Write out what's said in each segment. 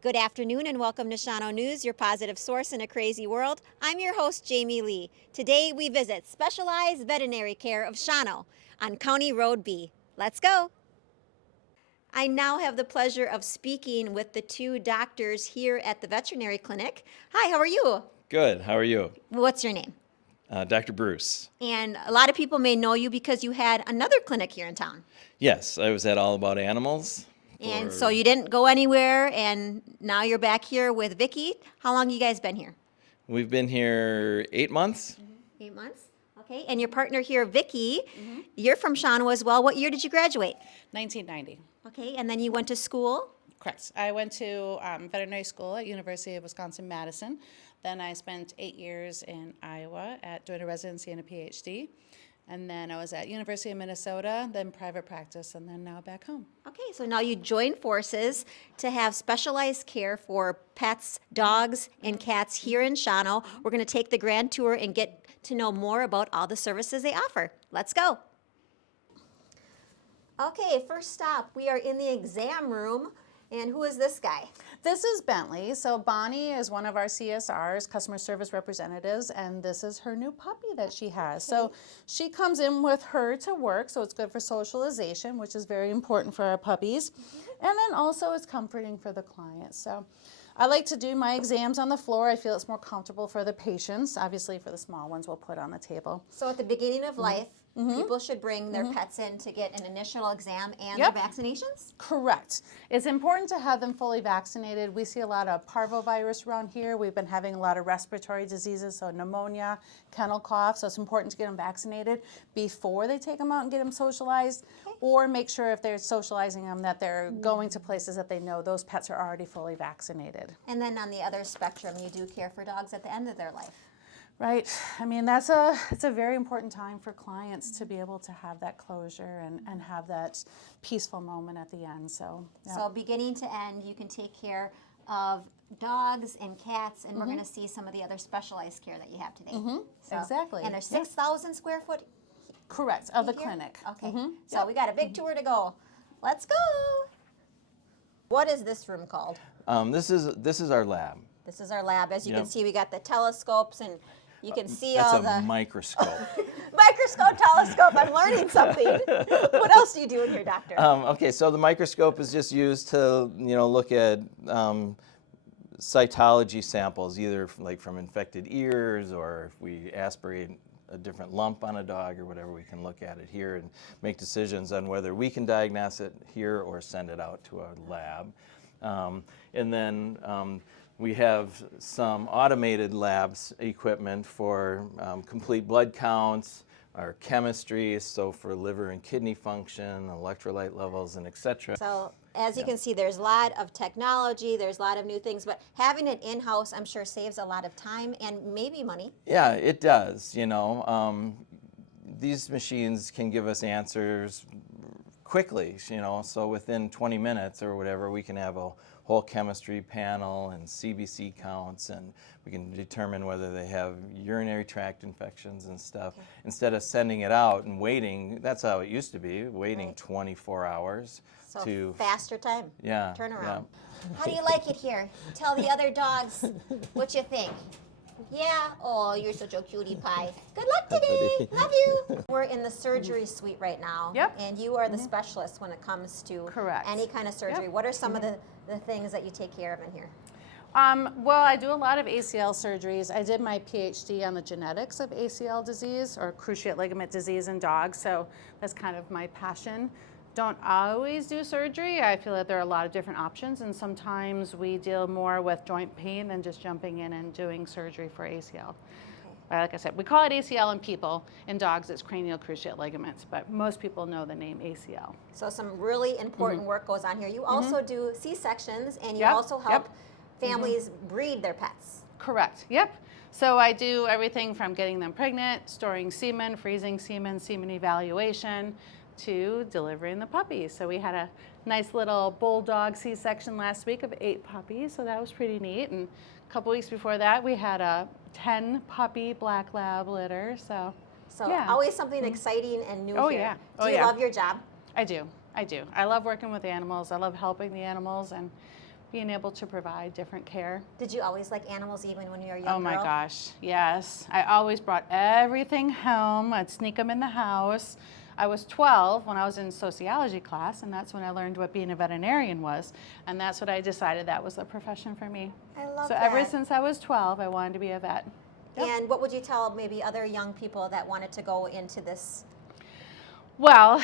Good afternoon and welcome to Shawano News, your positive source in a crazy world. I'm your host, Jaime Lee. Today we visit Specialized Veterinary Care of Shawano on County Road B. Let's go. I now have the pleasure of speaking with the two doctors here at the veterinary clinic. Hi, how are you? Good. How are you? What's your name? Dr. Bruce. And a lot of people may know you because you had another clinic here in town. Yes, I was at All About Animals. And so you didn't go anywhere, and now you're back here with Vicki. How long you guys been here? We've been here 8 months. 8 months. Okay. And your partner here, Vicki, you're from Shawano as well. What year did you graduate? 1990. Okay. And then you went to school? Correct. I went to veterinary school at University of Wisconsin-Madison. Then I spent 8 years in Iowa doing a residency and a PhD. And then I was at University of Minnesota, then private practice, and then now back home. Okay, so now you join forces to have specialized care for pets, dogs, and cats here in Shawano. We're going to take the grand tour and get to know more about all the services they offer. Let's go. Okay, first stop, we are in the exam room. And who is this guy? This is Bentley. So Bonnie is one of our CSRs, customer service representatives, and this is her new puppy that she has. So she comes in with her to work, so it's good for socialization, which is very important for our puppies. And then also it's comforting for the client. So I like to do my exams on the floor. I feel it's more comfortable for the patients. Obviously for the small ones, we'll put on the table. So at the beginning of life, people should bring their pets in to get an initial exam and their vaccinations? Correct. It's important to have them fully vaccinated. We see a lot of parvovirus around here. We've been having a lot of respiratory diseases, so pneumonia, kennel cough. So it's important to get them vaccinated before they take them out and get them socialized, or make sure if they're socializing them that they're going to places that they know those pets are already fully vaccinated. And then on the other spectrum, you do care for dogs at the end of their life. Right. I mean, it's a very important time for clients to be able to have that closure and have that peaceful moment at the end. So, yeah. So beginning to end, you can take care of dogs and cats, and we're going to see some of the other specialized care that you have today. So, Exactly. And there's 6,000 square foot Correct, of the here? clinic. Okay. So we got a big tour to go. Let's go. What is this room called? This is our lab. This is our lab. As you can Yep. see, we got the telescopes, and you can see That's all a the microscope. microscope, telescope. I'm learning something. What else do you do in here, doctor? Okay, so the microscope is just used to look at cytology samples, either from infected ears, or if we aspirate a different lump on a dog or whatever, we can look at it here and make decisions on whether we can diagnose it here or send it out to a lab. And then we have some automated labs equipment for complete blood counts, our chemistry, so for liver and kidney function, electrolyte levels, and etc. So as you can see, there's a lot of technology, there's a lot of new things, but having it in-house, I'm sure, saves a lot of time and maybe money. Yeah, it does. These machines can give us answers quickly, so within 20 minutes or whatever, we can have a whole chemistry panel and CBC counts, and we can determine whether they have urinary tract infections and stuff. Okay. Instead of sending it out and waiting, that's how it used to be, waiting 24 hours. So faster time, Yeah, turnaround. yeah. How do you like it here? Tell the other dogs what you think. Yeah? Oh, you're such a cutie pie. Good luck today. Love you. We're in the surgery suite right now. Yep. And you are the specialist when it comes to Correct. any kind of surgery. Yep. What are some of the things that you take care of in here? Well, I do a lot of ACL surgeries. I did my PhD on the genetics of ACL disease or cruciate ligament disease in dogs, so that's kind of my passion. Don't always do surgery. I feel that there are a lot of different options, and sometimes we deal more with joint pain than just jumping in and doing surgery for ACL. Like I said, we call it ACL in people. In dogs, it's cranial cruciate ligaments, but most people know the name ACL. So some really important work goes on here. You also do C-sections, and you Yep, also help families breed their pets. Correct, yep. So I do everything from getting them pregnant, storing semen, freezing semen, semen evaluation, to delivering the puppies. So we had a nice little bulldog C-section last week of 8 puppies, so that was pretty neat. And a couple weeks before that, we had a 10 puppy black lab litter. So yeah. Always something exciting and new Oh here. yeah. Do you love your job? I do. I love working with animals. I love helping the animals, and being able to provide different care. Did you always like animals even when you were a young Oh my girl? gosh, yes. I always brought everything home. I'd sneak them in the house. I was 12 when I was in sociology class, and that's when I learned what being a veterinarian was. And that's what I decided that was the profession for me. I love So that. ever since I was 12, I wanted to be a vet. Yep. And what would you tell maybe other young people that wanted to go into this? Well,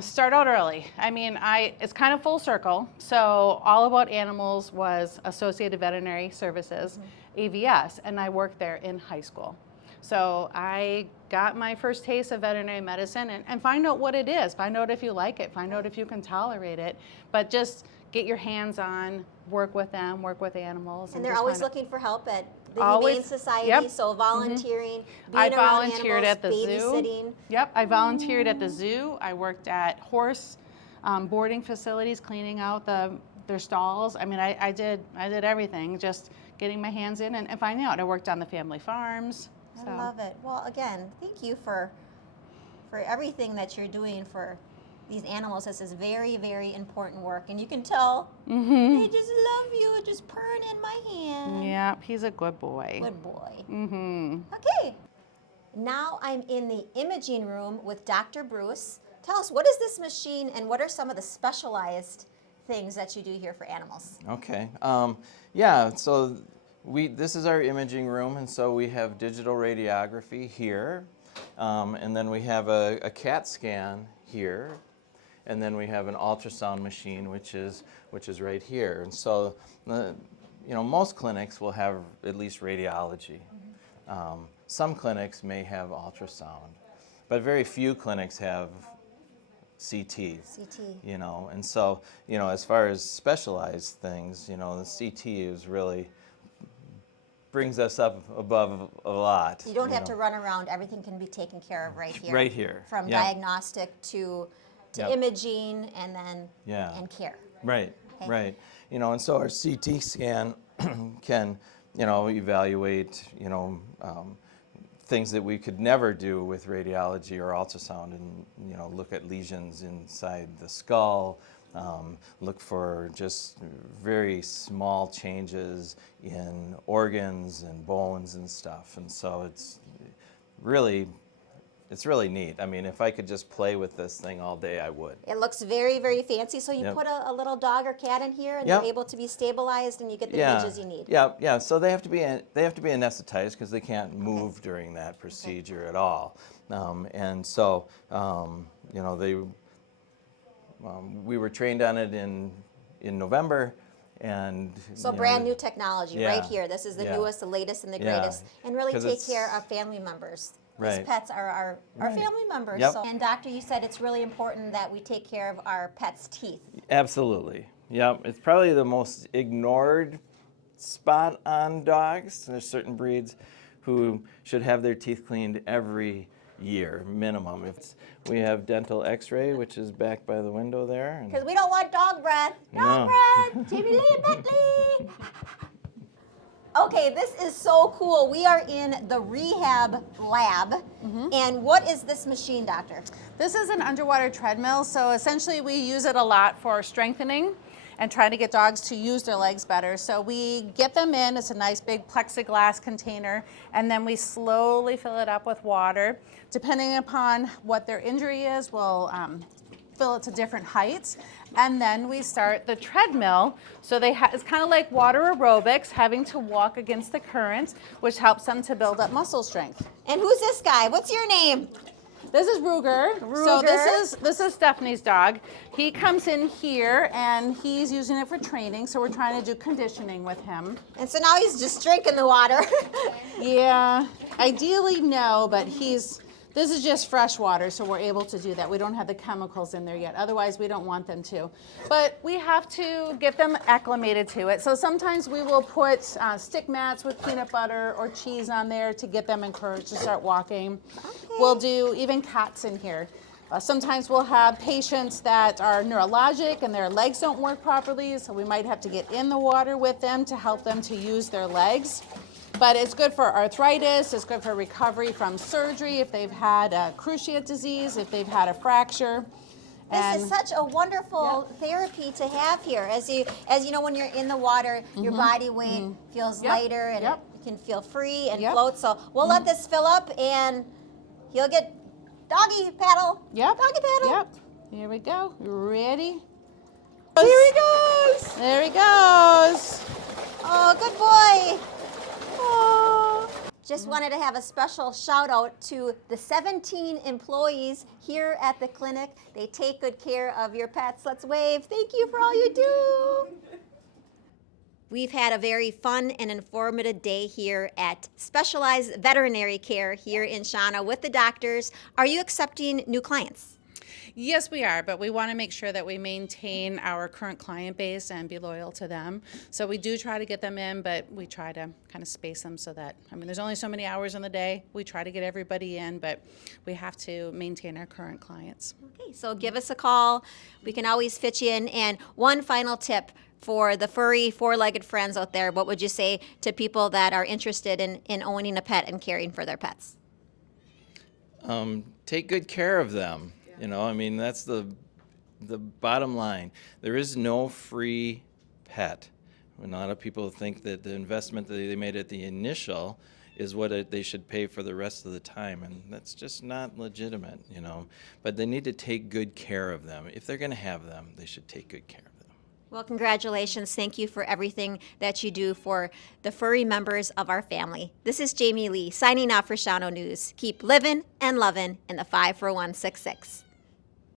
start out early. I mean, it's kind of full circle. So All About Animals was Associated Veterinary Services, AVS, and I worked there in high school. So I got my first taste of veterinary medicine and find out what it is. Find out if you like it. Find out if you can tolerate it. But just get your hands on, work with them, work with animals. And they're just always find out- looking for help at the Always. Humane Society, Yep. so volunteering, I being around volunteered animals, at the zoo. babysitting. Yep, I volunteered at the zoo. I worked at horse boarding facilities, cleaning out their stalls. I mean, I did everything, just getting my hands in and finding out. I worked on the family farms. I love it. Well, again, thank you for everything that you're doing for these animals. This is very, very important work, and you can tell they just love you, just purring in my hand. Yeah, he's a good boy. Good boy. Mm-hmm. Okay, now I'm in the imaging room with Dr. Bruce. Tell us, what is this machine, and what are some of the specialized things that you do here for animals? Okay. Yeah, so this is our imaging room, and so we have digital radiography here, and then we have a CAT scan here, and then we have an ultrasound machine, which is right here. And so, most clinics will have at least radiology. Some clinics may have ultrasound, but very few clinics have CT. And so, as far as specialized things, the CT is really brings us up above a lot. You don't have to run around. Everything can be taken care of right here. Right here. From Yep. diagnostic to Yep. imaging and then Yeah. and care. Right, Okay. right. And so our CT scan can, evaluate, things that we could never do with radiology or ultrasound, and look at lesions inside the skull, look for just very small changes in organs and bones and stuff. And so it's really neat. I mean, if I could just play with this thing all day, I would. It looks very, very fancy. So you Yep. put a little dog or cat in here, and Yep. they're able to be stabilized, and you get the Yeah, images you need. yeah. So they have to be anesthetized because they can't move during that procedure at all. And so we were trained on it in November, and So brand new technology right Yeah. here. This is the Yeah. newest, the latest, and the Yeah. greatest, and really 'Cause take it's- care of family members. Right. These pets are our Right. family members. Yep. So, and doctor, you said it's really important that we take care of our pets' teeth. Absolutely. Yep. It's probably the most ignored spot on dogs. There's certain breeds who should have their teeth cleaned every year minimum. We have dental x-ray, which is back by the window there. Because we don't want dog breath. Dog No. breath. Jaime Lee and Bentley. Okay, this is so cool. We are in the Rehab Lab. And what is this machine, doctor? This is an underwater treadmill, so essentially we use it a lot for strengthening and trying to get dogs to use their legs better. So we get them in, it's a nice big plexiglass container, and then we slowly fill it up with water. Depending upon what their injury is, we'll fill it to different heights. And then we start the treadmill. So it's kind of like water aerobics, having to walk against the current, which helps them to build up muscle strength. And who's this guy? What's your name? This is Ruger. So this is Stephanie's dog. He comes in here and he's using it for training. So we're trying to do conditioning with him. And so now he's just drinking the water. Yeah, ideally no, but this is just fresh water, so we're able to do that. We don't have the chemicals in there yet. Otherwise, we don't want them to. But we have to get them acclimated to it. So sometimes we will put stick mats with peanut butter or cheese on there to get them encouraged to start walking. We'll do even cats in here. Sometimes we'll have patients that are neurologic and their legs don't work properly, so we might have to get in the water with them to help them to use their legs. But it's good for arthritis, it's good for recovery from surgery if they've had a cruciate disease, if they've had a fracture. This is such a wonderful therapy to have here. As you know, when you're in the water, your body weight feels lighter and it can feel free and float. So we'll let this fill up and he'll get doggy paddle. Doggy paddle. Here we go. Ready? Here he goes. There he goes. Oh, good boy. Oh. Just wanted to have a special shout out to the 17 employees here at the clinic. They take good care of your pets. Let's wave. Thank you for all you do. We've had a very fun and informative day here at Specialized Veterinary Care here in Shawano with the doctors. Are you accepting new clients? Yes, we are, but we want to make sure that we maintain our current client base and be loyal to them. So we do try to get them in, but we try to kind of space them so that, I mean, there's only so many hours in the day. We try to get everybody in, but we have to maintain our current clients. Okay, so give us a call. We can always fit you in. And one final tip for the furry, four-legged friends out there, what would you say to people that are interested in owning a pet and caring for their pets? Take good care of them. You know, I mean, that's the bottom line. There is no free pet. A lot of people think that the investment that they made at the initial is what they should pay for the rest of the time, and that's just not legitimate, you know. But they need to take good care of them. If they're going to have them, they should take good care of them. Well, congratulations. Thank you for everything that you do for the furry members of our family. This is Jaime Lee signing off for Shawano News. Keep living and loving in the 54166.